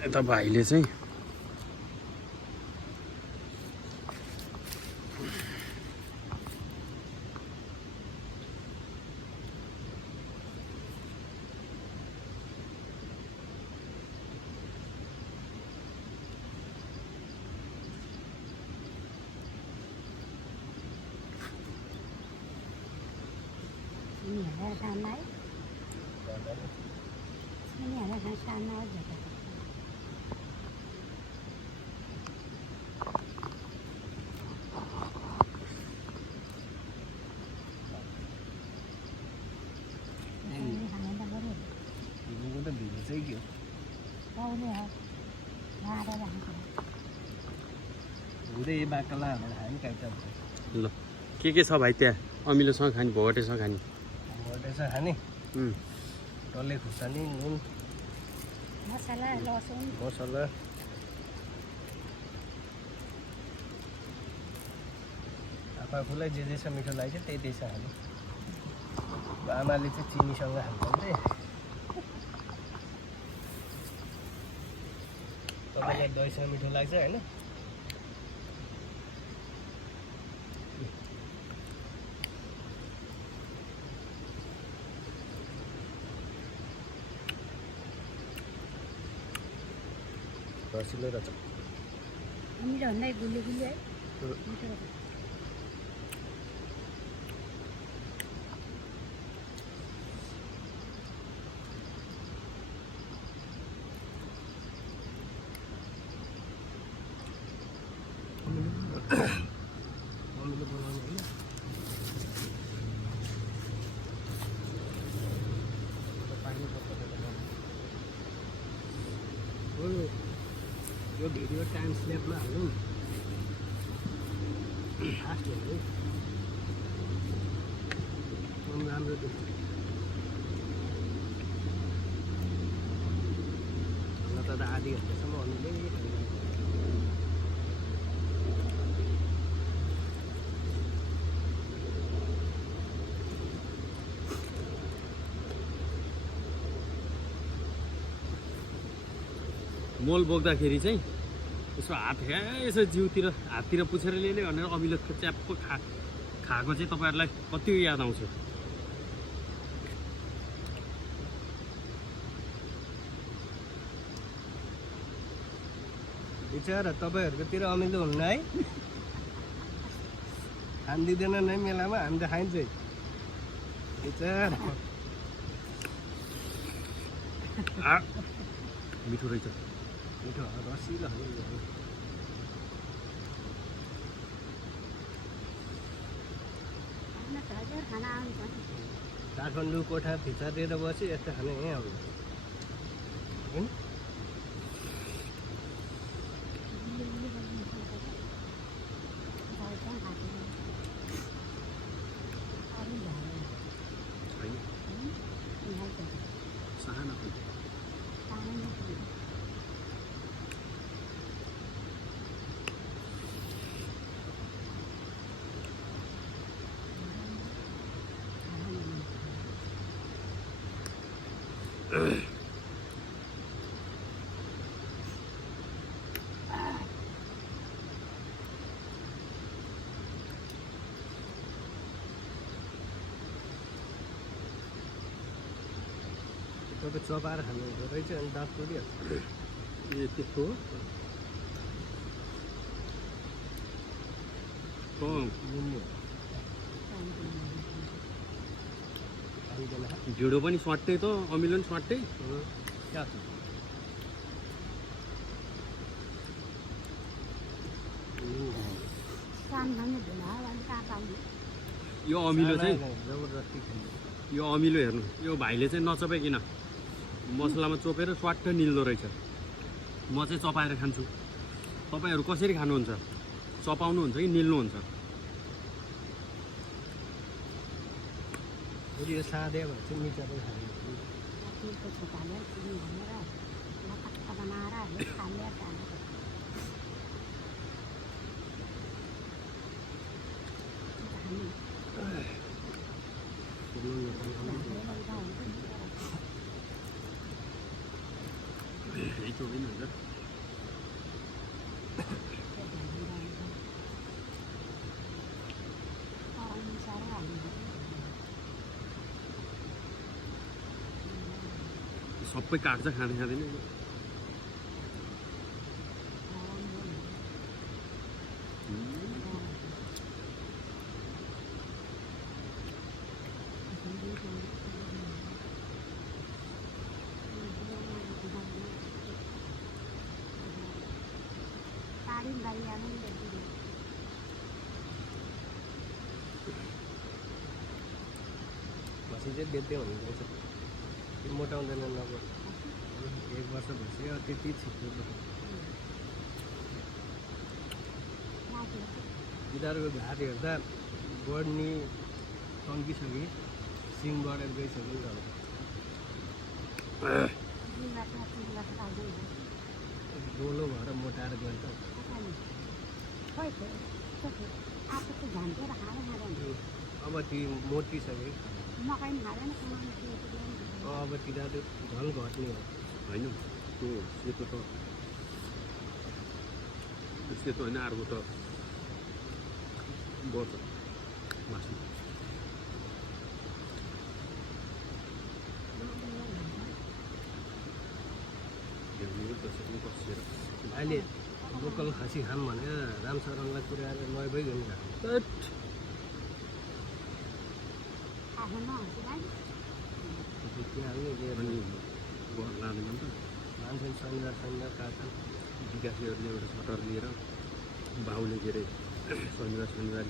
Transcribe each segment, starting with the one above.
यता भाइले चाहिँ ल के छ भाइ त्यहाँ अमिलोसँग खाने भोगटेसँग खाने भोगटेसँग खाने डल्ले खुर्सानी नुन मसला लसुन मसला आफूलाई जे छ मिठो लाग्छ त्यही छ खाने आमाले चाहिँ चिनीसँग खान्छन् तपाईँलाई दहीसँग मिठो लाग्छ होइन रसिलो रहेछ मिठो भन्दै गुलियो गुलियो है मिठो मम्मीले बनाउनु होइन पानी यो भिडियो टाइम स्ल्यापमा हालौँ फास्ट भयो राम्रो देख्छ न त आधी घन्टासम्म हामीले मोल बोक्दाखेरि चाहिँ यसो हात यसो जिउतिर हाततिर पुछेर ल्याउने भनेर अमिलो च्याप्पो खाएको चाहिँ तपाईँहरूलाई कति याद आउँछ बिचरा तपाईँहरूकोतिर अमिलो हुन्न है खान दिँदैन नै मेलामा हामी त खाइन्छ बिचरा मिठो रहेछ मिठो रसिलो खाना आउँछ काठमाडौँ कोठा भित्तातिर बसी यस्तो खाने यहीँ आउँछ होइन तपाईँ चपाएर खानुहुन्छ रहेछ अनि दाँत टुटिहाल्छ ए त्यस्तो हो ढिँडो पनि स्वाट्टै त अमिलो पनि स्वाट्टै क्या छ यो अमिलो चाहिँ जबरजस्ती खानु यो अमिलो हेर्नु यो भाइले चाहिँ नचपाइकन मसलामा चोपेर स्वाट्ट निल्दो रहेछ म चाहिँ चपाएर खान्छु तपाईँहरू कसरी खानुहुन्छ चपाउनुहुन्छ कि निल्नुहुन्छ यो सादे भएर चाहिँ मिठाई खानु धेरै चोकै नि हुन्छ सबै काट्छ खाँदै खाँदैन भसी चाहिँ बेच्दै हुनुहुन्छ त्यो मोटाउँदैन नगो 1 वर्ष भइसक्यो त्यति छिटो गिटारको घाट हेर्दा बढ्ने तन्किसक्यो सिङ बढेर गइसक्यो नि त डोलो भएर मोटाएर गयो त अब ती मोटिसक्यो अब तिनीहरू झन् घट्ने हो होइन त्यो सेतो त सेतो होइन अर्को त बढ्छ मासु कसेर अहिले लोकल खसी खाम भनेर रामशरणलाई पुर्याएर लय भइगयो नि अनि लाँदैन नि त मान्छे शनिबार काट्छन् विकासीहरूले एउटा सटर लिएर बाउले के अरे शनिबार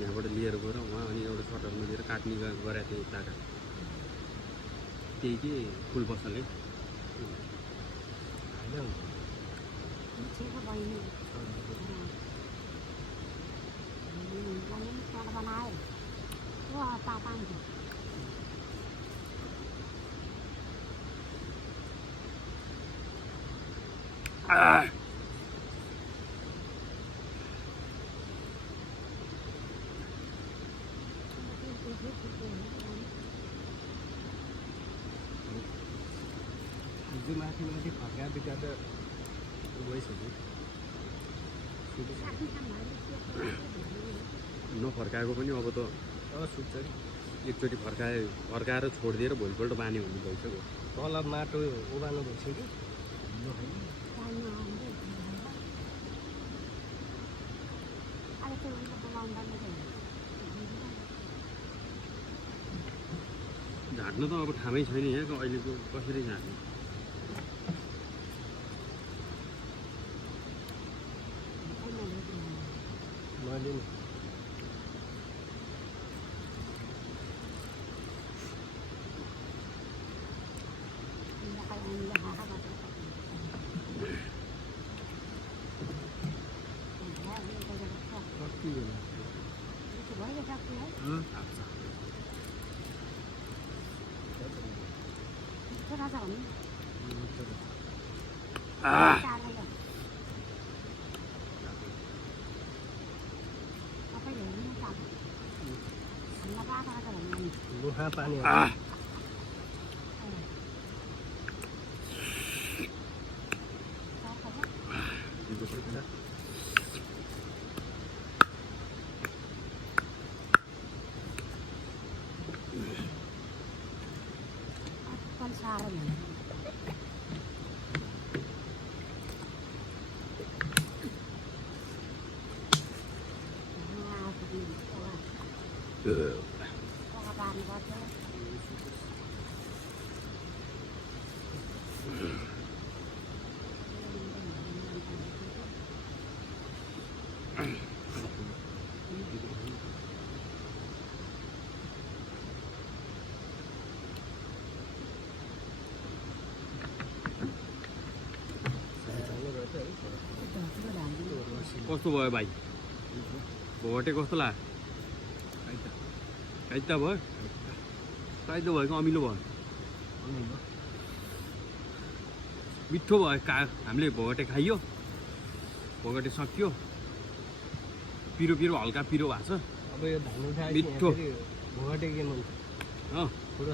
यहाँबाट लिएर गएर उहाँ अनि एउटा सटरमा लिएर काट्ने गरेको थियो ताका त्यही के फुल पसलले हिजो माथि फर्का बिगाएर गइसक्यो नफर्काएको पनि अब त सुत्छ नि एकचोटि फर्काएर छोडिदिएर भोलिपल्ट बानी हुनु भइसक्यो तल माटो उभानो भइसक्यो झाट्न त अब ठामै छैन यहाँ अहिलेको कसरी झाट्ने मैले नि मुखा पानी कस्तो भयो भाइ भोटे कस्तो लाग्यो काइता भयो काइतो भएको अमिलो भयो मिठो भयो हामीले भोटे खाइयो भोटे सकियो पिरो हल्का पिरो भएको छ अब यो धान उठाए मिठो भोटे के मन अँ पुरो